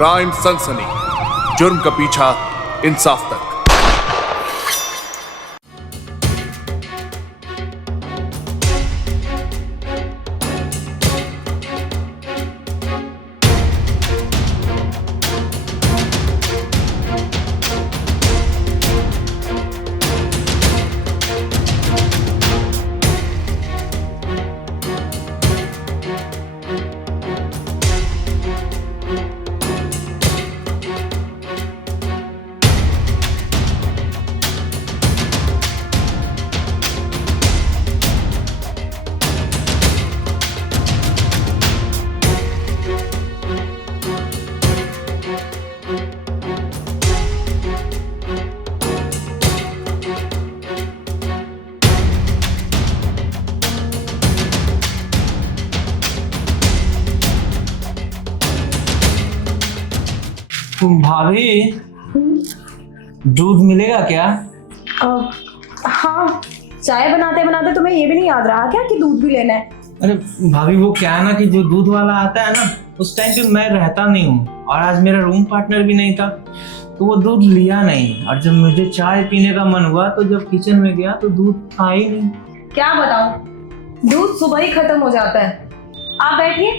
Crime सनसनी, जुर्म का पीछा इंसाफ तक। भाभी, दूध मिलेगा क्या? हाँ, चाय बनाते बनाते तुम्हें ये भी नहीं याद रहा क्या कि दूध भी लेना है? अरे भाभी, वो क्या है ना कि जो दूध वाला आता है ना, उस टाइम पे मैं रहता नहीं हूँ और आज मेरा रूम पार्टनर भी नहीं था, तो वो दूध लिया नहीं। और जब मुझे चाय पीने का मन हुआ तो जब किचन में गया तो दूध था ही नहीं। क्या बताऊँ, दूध सुबह ही खत्म हो जाता है। आप बैठिए,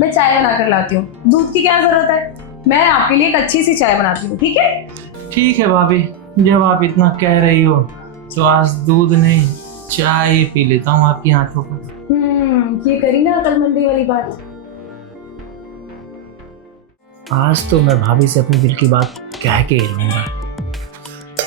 मैं चाय बना कर लाती हूँ। दूध की क्या जरूरत है, मैं आपके लिए एक अच्छी सी चाय बनाती हूँ, ठीक है? ठीक है भाभी, जब आप इतना कह रही हो तो आज दूध नहीं चाय ही पी लेता हूँ आपकी हाथों पर। ये करी ना अकलमंदी वाली बात। आज तो मैं भाभी से अपने दिल की बात कह के ही रहूंगा,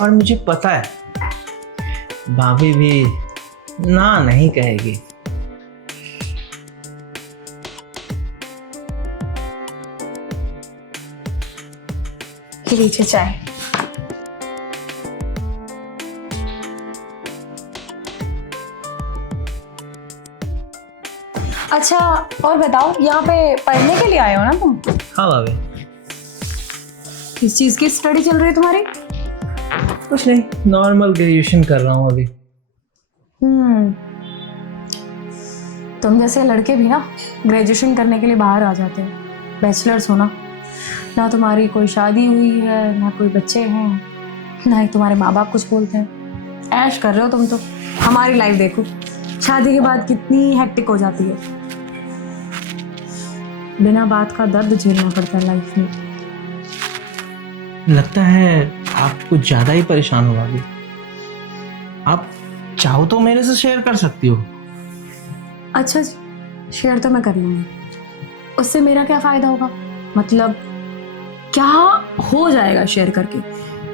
और मुझे पता है भाभी भी ना नहीं कहेगी। ये लीजिए चाय। अच्छा, और बताओ, यहाँ पे पढ़ने के लिए आए हो ना तुम? हाँ भाभी। किस चीज की स्टडी चल रही है तुम्हारी? कुछ नहीं, नॉर्मल ग्रेजुएशन कर रहा हूँ अभी। तुम जैसे लड़के भी ना ग्रेजुएशन करने के लिए बाहर आ जाते हैं। बैचलर्स हो ना तुम्हारी कोई शादी हुई है, ना कोई बच्चे हैं, ना ही तुम्हारे माँ बाप कुछ बोलते हैं। ऐश कर रहे हो तुम तो। हमारी लाइफ देखो, शादी के बाद कितनी हेक्टिक हो जाती है। बिना बात का दर्द झेलना पड़ता है लाइफ में। लगता है आप कुछ ज्यादा ही परेशान हो भाभी। आप चाहो तो मेरे से शेयर कर सकती हो। अच्छा जी, शेयर तो मैं कर लूँगी। उससे मेरा क्या फ़ायदा होगा? मतलब क्या हो जाएगा शेयर करके?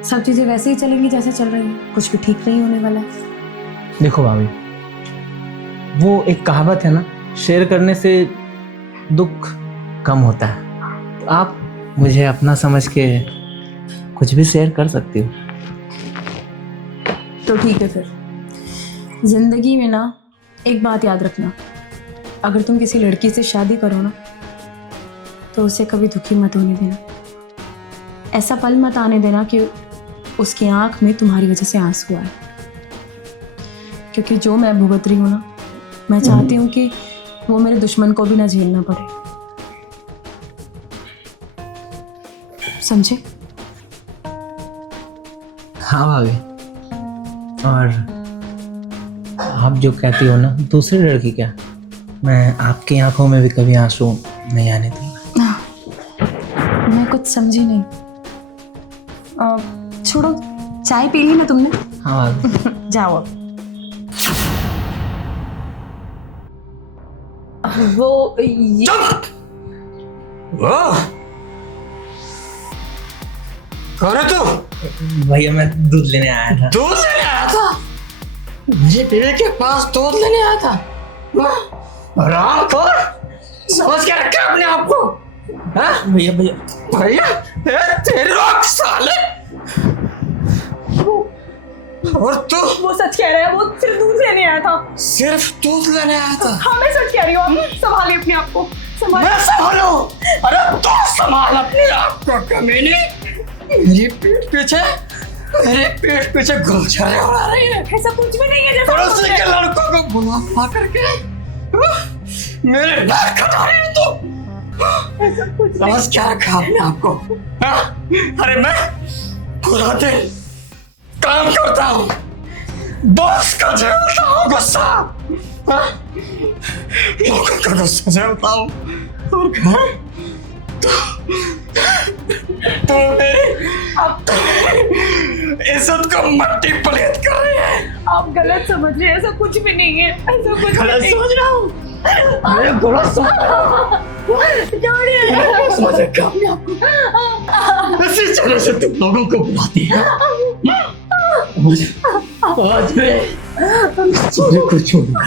सब चीज़ें वैसे ही चलेंगी जैसे चल रही हैं, कुछ भी ठीक नहीं होने वाला है। देखो भाभी, वो एक कहावत है ना, शेयर करने से दुख कम होता है। तो आप मुझे अपना समझ के कुछ भी शेयर कर सकती हो। तो ठीक है फिर। जिंदगी में ना एक बात याद रखना, अगर तुम किसी लड़की से शादी करो ना तो उसे कभी दुखी मत होने देना। ऐसा पल मत आने देना कि उसकी आंख में तुम्हारी वजह से आंसू आए। क्योंकि जो मैं भुगत रही हूँ ना, मैं चाहती हूँ कि वो मेरे दुश्मन को भी ना झेलना पड़े। समझे? हाँ भाभी, और आप जो कहती हो ना दूसरी लड़की, क्या मैं आपकी आंखों में भी कभी आंसू नहीं आने दूंगा। मैं कुछ समझी नहीं। छोड़ो, चाय पी ली ना तुमने? हाँ भाभी। जाओ अब। वो कौन है तू? भैया, मैं दूध लेने आया था। दूध लेने आया था? मुझे तेरे के पास दूध लेने आया था? राम खोर, समझ के रखा अपने आप को? भैया भैया भैया, तेरे लोग साले। और तू? वो सच कह रहा है, वो सिर्फ दूध लेने आया था। सिर्फ दूध लेने आया था? हाँ, मैं सच कह रही हूँ। संभालिए अपने आप को। मैं संभालूं? अरे तू संभाल अपने आप को कमीनी। मेरे पीठ पीछे गुलछड़े उड़ा रही है। ऐसा कुछ भी नहीं है जैसा पड़ोसी के लड़कों को बुला करके मेरे बैग खटा रही है तू। समझ क्या रखा आपने आपको? हाँ? अरे मैं पूरा दिन काम करता हूँ, बॉस का झेलता हूँ गुस्सा, हाँ? लोगों का गुस्सा झेलता हूँ, और घर तो मेरी इज्जत को मट्टी पलीत कर रही है। आप गलत समझ रहे हैं, ऐसा कुछ भी नहीं है, ऐसा कुछ भी गलत नहीं। समझ रहा हूँ, अरे गलत समझ रहा हूँ, समझ रखा आपने आपको। इसी तरह से तुम लोगों को बुलाती है। आज मैं तुझे कुछ छोड़ूंगा,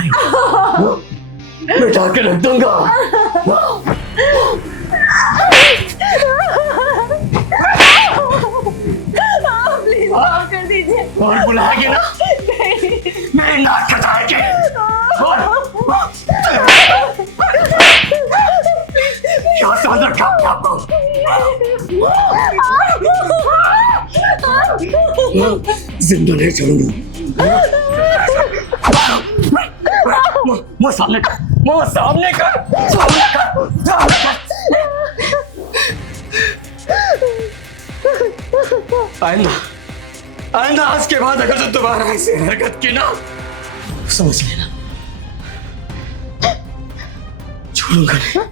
मिटा के रख दूंगा। प्लीज माफ कर दीजिए। और बुलाएंगे ना, मैं नाक कटाएंगे। क्या समझ रखा आपको? जिंदा नहीं छोड़ूंगा। मुंह सामने कर, मुंह सामने कर, सामने कर, सामने कर। आइंदा आज के बाद अगर तो दोबारा ऐसी हरकत की ना, समझ लेना छोड़ूंगा नहीं।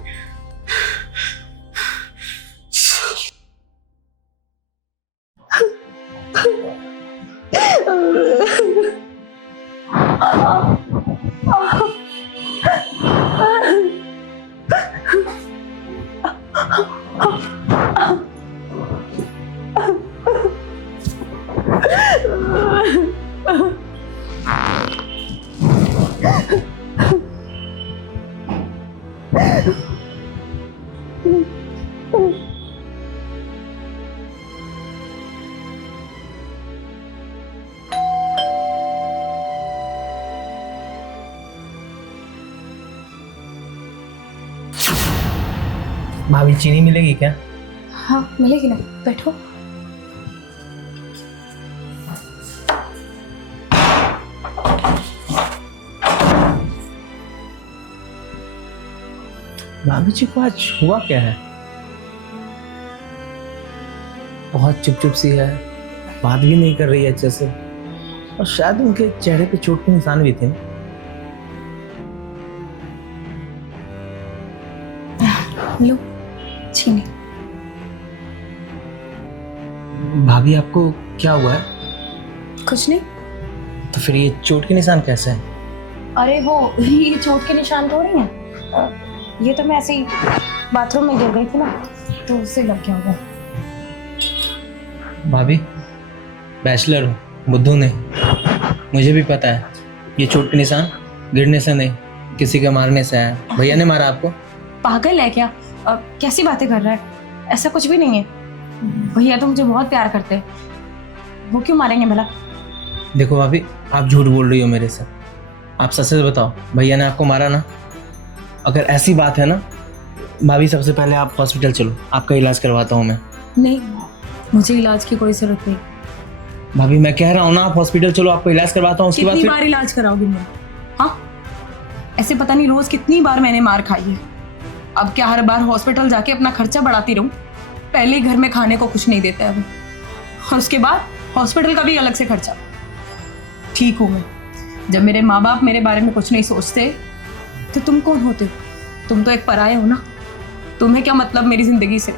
भाभी चीनी मिलेगी क्या? हाँ मिलेगी ना, बैठो। भाभी जी को आज हुआ क्या है? बहुत चुप चुप सी है, बात भी नहीं कर रही है अच्छे से, और शायद उनके चेहरे पे चोट के निशान भी थे। लो चीनी। भाभी आपको क्या हुआ है? कुछ नहीं। तो फिर ये चोट के निशान कैसे हैं? अरे वो ये चोट के निशान थोड़ी हैं, ये तो मैं ऐसे ही बाथरूम में गिर गई थी ना, तो उससे लग गया होगा। भाभी बैचलर हूँ, बुद्धू नहीं, मुझे भी पता है ये चोट के निशान गिरने से नहीं, किसी के मारने से है। भैया ने मारा आपको? पागल है क्या? कैसी बातें कर रहा है? ऐसा कुछ भी नहीं है। भैया तो मुझे बहुत प्यार करते हैं, वो क्यों मारेंगे भला? देखो भाभी, आप झूठ बोल रही हो मेरे से, आप सच सच बताओ, भैया ने आपको मारा ना? अगर ऐसी बात है ना भाभी, सबसे पहले आप हॉस्पिटल चलो, आपका इलाज करवाता हूँ मैं। नहीं, मुझे इलाज की कोई जरूरत नहीं। भाभी मैं कह रहा हूँ ना, आप हॉस्पिटल चलो, आपको इलाज करवाता हूँ, उसके बाद कितनी बार इलाज कराओगे मेरा? हाँ, ऐसे पता नहीं रोज कितनी बार मैंने मार खाई है। अब क्या हर बार हॉस्पिटल जाके अपना खर्चा बढ़ाती रहूं? पहले ही घर में खाने को कुछ नहीं देते अब, और उसके बाद हॉस्पिटल का भी अलग से खर्चा। ठीक हूँ मैं, जब मेरे माँ बाप मेरे बारे में कुछ नहीं सोचते तो तुम कौन होते हो? तुम तो एक पराये हो ना, तुम्हें क्या मतलब मेरी जिंदगी से?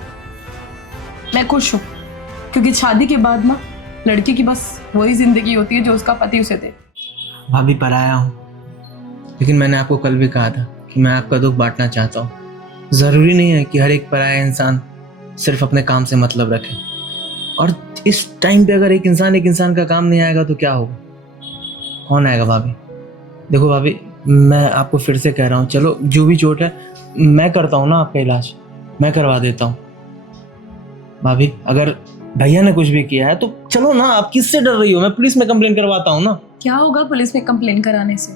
मैं खुश हूँ, क्योंकि शादी के बाद ना लड़की की बस वही जिंदगी होती है जो उसका पति उसे दे। भाभी पराया हूँ, लेकिन मैंने आपको कल भी कहा था कि मैं आपका दुख बांटना चाहता हूँ। जरूरी नहीं है कि हर एक पराया इंसान सिर्फ अपने काम से मतलब रखे, और इस टाइम पे अगर एक इंसान का काम नहीं आएगा तो क्या होगा? कौन आएगा भाभी? देखो भाभी, मैं आपको फिर से कह रहा हूँ, चलो जो भी चोट है मैं करता हूँ ना, आपका इलाज मैं करवा देता हूँ। भाभी अगर भैया ने कुछ भी किया है तो चलो ना, आप किससे डर रही हो? मैं पुलिस में कंप्लेन करवाता हूँ ना। क्या होगा पुलिस में कंप्लेन कराने से?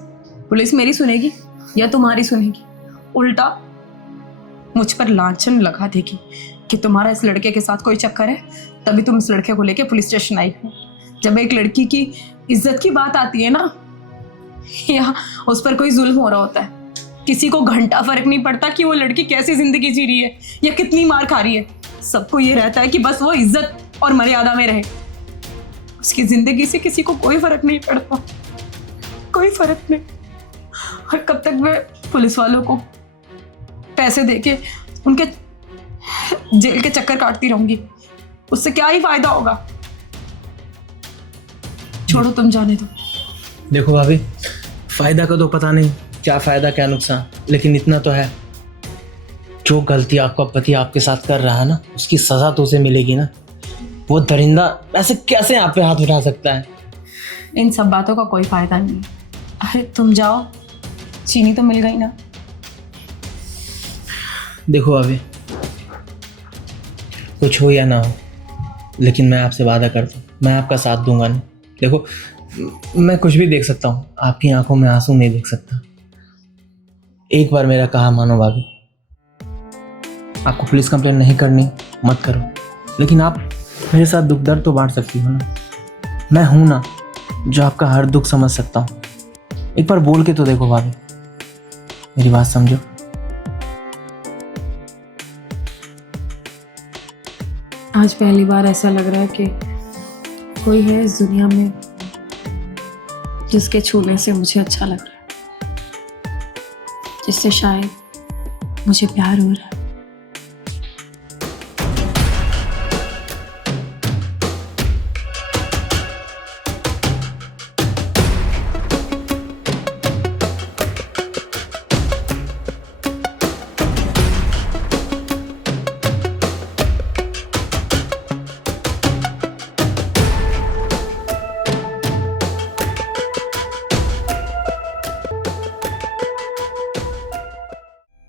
पुलिस मेरी सुनेगी या तुम्हारी सुनेगी? उल्टा मुझ पर लांछन लगा देगी कि तुम्हारा इस लड़के के साथ कोई चक्कर है, तभी तुम इस लड़के को लेके पुलिस स्टेशन आई हो। जब एक लड़की की इज्जत की बात आती है ना, या उस पर कोई जुल्म हो रहा होता है, किसी को घंटा फर्क नहीं पड़ता कि वो लड़की कैसी जिंदगी जी रही है या कितनी मार खा रही है। सबको ये रहता है कि बस वो इज्जत और मर्यादा में रहे। उसकी जिंदगी से किसी को कोई फर्क नहीं पड़ता, कोई फर्क नहीं। और कब तक मैं पुलिस वालों को पैसे देके उनके जेल के चक्कर काटती रहूंगी? उससे क्या ही फायदा होगा। छोड़ो, तुम जाने दो। देखो भाभी, फायदा का तो पता नहीं क्या फायदा क्या नुकसान, लेकिन इतना तो है, जो गलती आपका पति आपके साथ कर रहा है ना, उसकी सजा तो उसे मिलेगी ना। वो दरिंदा ऐसे कैसे आप पे हाथ उठा सकता है? इन सब बातों का कोई फायदा नहीं। अरे तुम जाओ, चीनी तो मिल गई ना। देखो अभी कुछ हो या ना हो, लेकिन मैं आपसे वादा करता हूँ, मैं आपका साथ दूंगा नहीं। देखो, मैं कुछ भी देख सकता हूँ, आपकी आंखों में आंसू नहीं देख सकता। एक बार मेरा कहा मानो भाभी, आपको पुलिस कंप्लेंट नहीं करनी मत करो, लेकिन आप मेरे साथ दुख दर्द तो बांट सकती हो ना। मैं हूं ना जो आपका हर दुख समझ सकता हूँ। एक बार बोल के तो देखो भाभी, मेरी बात समझो। आज पहली बार ऐसा लग रहा है कि कोई है इस दुनिया में जिसके छूने से मुझे अच्छा लग रहा है, जिससे शायद मुझे प्यार हो रहा है।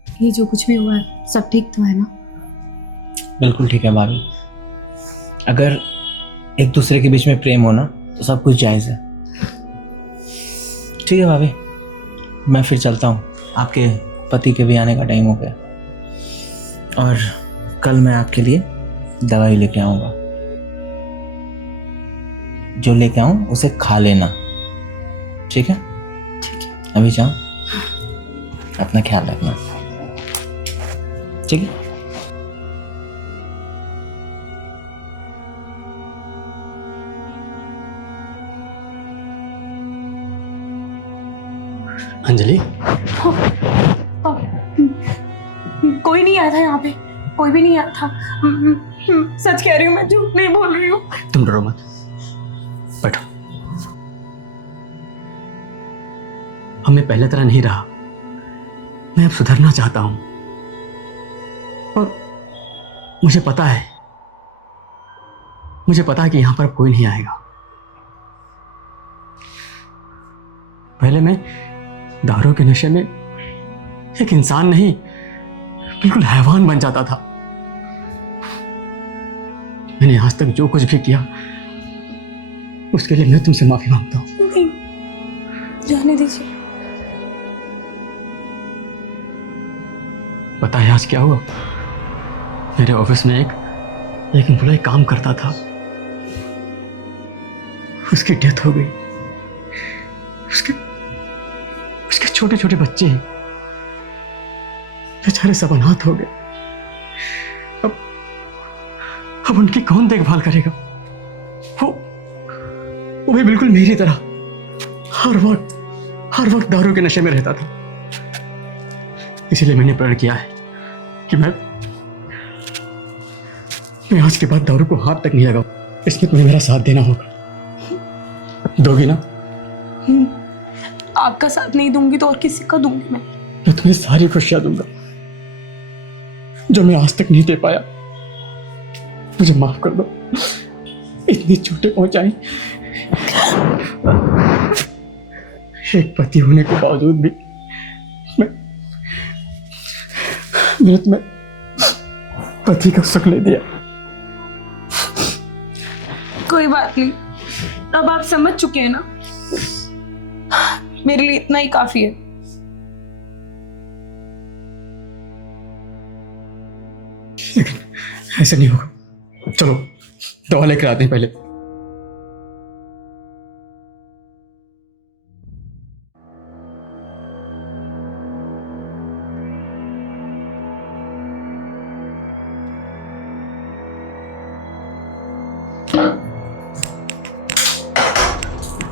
ये जो कुछ भी हुआ है सब ठीक तो है ना? बिल्कुल ठीक है भाभी। अगर एक दूसरे के बीच में प्रेम हो ना तो सब कुछ जायज़ है। ठीक है भाभी, मैं फिर चलता हूँ, आपके पति के भी आने का टाइम हो गया, और कल मैं आपके लिए दवाई लेके आऊँगा। जो लेके आऊँ उसे खा लेना, ठीक है? ठीक है। अभी जाओ, अपना ख्याल रखना, ठीक है? अंजलि, कोई नहीं आया था यहाँ पे, कोई भी नहीं आया था। सच कह रही हूँ, मैं झूठ नहीं बोल रही हूँ। तुम डरो मत, बैठो। हमें पहले तरह नहीं रहा, मैं अब सुधरना चाहता हूं, और मुझे पता है कि यहां पर अब कोई नहीं आएगा। पहले मैं दारू के नशे में एक इंसान नहीं, बिल्कुल हैवान बन जाता था। मैंने आज तक जो कुछ भी किया उसके लिए मैं तुमसे माफी मांगता हूं। नहीं, जाने दीजिए। पता है आज क्या हुआ? मेरे ऑफिस में एक एम्प्लॉय काम करता था, उसकी डेथ हो गई। उसके छोटे छोटे बच्चे हैं, बेचारे सब अनाथ हो गए। अब उनकी कौन देखभाल करेगा? वो भी बिल्कुल मेरी तरह हर वक्त दारू के नशे में रहता था। इसीलिए मैंने प्रण किया है कि मैं आज के बाद दारू को हाथ तक नहीं लगाऊं। इसमें तुम्हें मेरा साथ देना होगा, दोगी ना? आपका साथ नहीं दूंगी तो और किसी का दूंगी मैं। मैं तुम्हें सारी खुशियां दूंगा जो मैं आज तक नहीं दे पाया। मुझे माफ कर दो, इतनी चोटें पहुंचाई। एक पति होने के बावजूद भी मैंने तुम्हें पति का सुख ले दिया। कोई बात नहीं, अब आप समझ चुके हैं ना, मेरे लिए इतना ही काफी है। लेकिन ऐसे नहीं होगा। चलो दवा लेकर आते हैं पहले।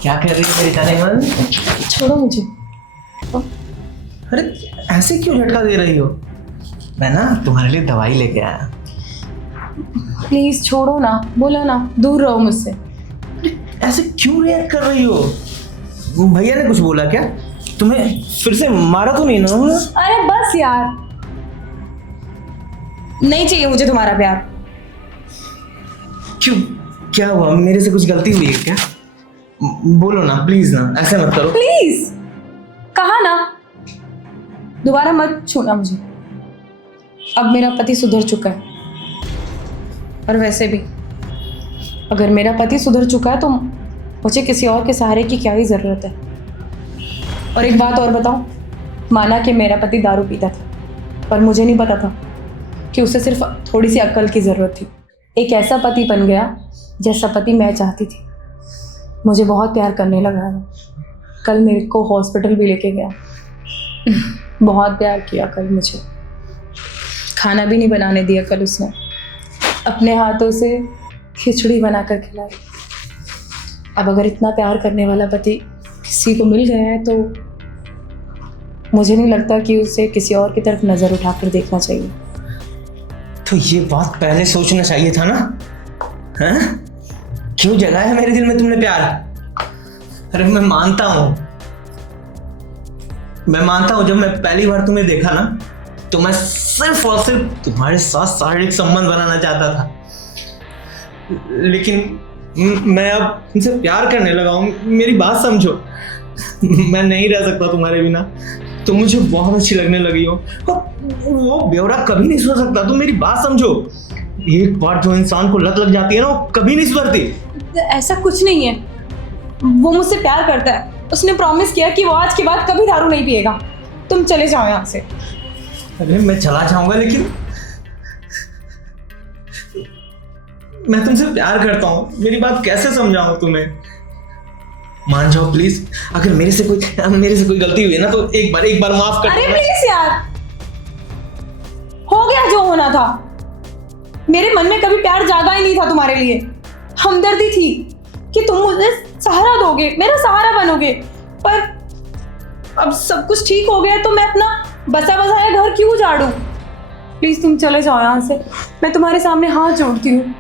क्या कर रही है मेरी जाने मन? छोड़ो मुझे। अरे ऐसे क्यों झटका दे रही हो? मैं ना तुम्हारे लिए दवाई लेके आया। प्लीज छोड़ो ना, बोलो ना, दूर रहो मुझसे। ऐसे क्यों रिएक्ट कर रही हो? भैया ने कुछ बोला क्या? तुम्हें फिर से मारा तो नहीं ना उन्होंने? अरे बस यार, नहीं चाहिए मुझे तुम्हारा प्यार। क्यों, क्या हुआ? मेरे से कुछ गलती हुई है क्या? बोलो ना प्लीज ना, ऐसे मत करो। प्लीज कहा ना, दोबारा मत छूना मुझे। अब मेरा पति सुधर चुका है, और वैसे भी अगर मेरा पति सुधर चुका है तो मुझे किसी और के सहारे की क्या ही ज़रूरत है। और एक बात और बताऊं, माना कि मेरा पति दारू पीता था, पर मुझे नहीं पता था कि उसे सिर्फ थोड़ी सी अक्ल की ज़रूरत थी। एक ऐसा पति बन गया जैसा पति मैं चाहती थी। मुझे बहुत प्यार करने लगा है। कल मेरे को हॉस्पिटल भी लेके गया, बहुत प्यार किया कल मुझे। खाना भी नहीं बनाने दिया कल उसने, अपने हाथों से खिचड़ी बनाकर खिलाई। अब अगर इतना प्यार करने वाला पति किसी को मिल गया है तो मुझे नहीं लगता कि उसे किसी और की तरफ नज़र उठाकर देखना चाहिए। तो ये बात पहले सोचना चाहिए था ना? हैं? क्यों जगाया है मेरे दिल में तुमने प्यार? अरे मैं मानता हूं, जब मैं पहली बार तुम्हें देखा ना तो मैं सिर्फ और सिर्फ तुम्हारे साथ शारीरिक संबंध बनाना चाहता था, लेकिन मैं अब तुमसे प्यार करने लगा हूं। मेरी बात समझो, मैं नहीं रह सकता तुम्हारे बिना। तुम मुझे बहुत अच्छी लगने लगी हो, वो ब्यौरा कभी नहीं सुधर सकता। तुम मेरी बात समझो, एक बार जो इंसान को लत लग जाती है ना, वो कभी नहीं सुधरती। ऐसा कुछ नहीं है, वो मुझसे प्यार करता है। उसने प्रॉमिस किया कि वो आज के बाद कभी दारू नहीं पिएगा। तुम चले जाओ यहाँ से। अरे मैं चला जाऊंगा, लेकिन मैं तुमसे प्यार करता हूँ। मेरी बात कैसे समझाऊं तुम्हें? मान जाओ प्लीज। अगर मेरे से कोई गलती हुई है ना तो एक बार माफ कर अरे दो। प्लीज यार, हो गया जो होना था। मेरे मन में कभी प्यार जागा ही नहीं था तुम्हारे लिए। हमदर्दी थी कि तुम मुझे सहारा दोगे, मेरा सहारा बनोगे, पर अब सब कुछ ठीक हो गया तो मैं अपना बसा बसाया घर क्यों झाड़ू? प्लीज तुम चले जाओ यहाँ से, मैं तुम्हारे सामने हाथ जोड़ती हूँ।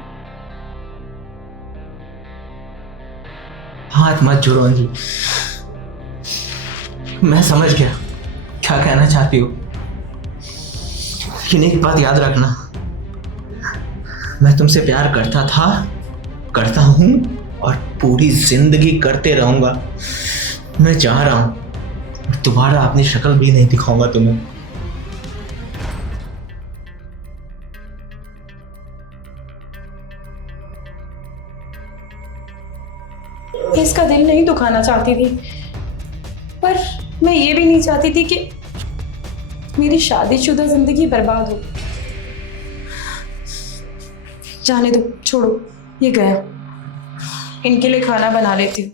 हाथ मत जोड़ो अंजलि, मैं समझ गया क्या कहना चाहती हो, लेकिन एक बात याद रखना, मैं तुमसे प्यार करता था, करता हूं और पूरी जिंदगी करते रहूंगा। मैं जा रहा हूं, दोबारा अपनी शक्ल भी नहीं दिखाऊंगा तुम्हें। मैं इसका दिल नहीं दुखाना चाहती थी, पर मैं ये भी नहीं चाहती थी कि मेरी शादीशुदा जिंदगी बर्बाद हो। जाने दो, छोड़ो, ये गया। इनके लिए खाना बना लेती हूँ।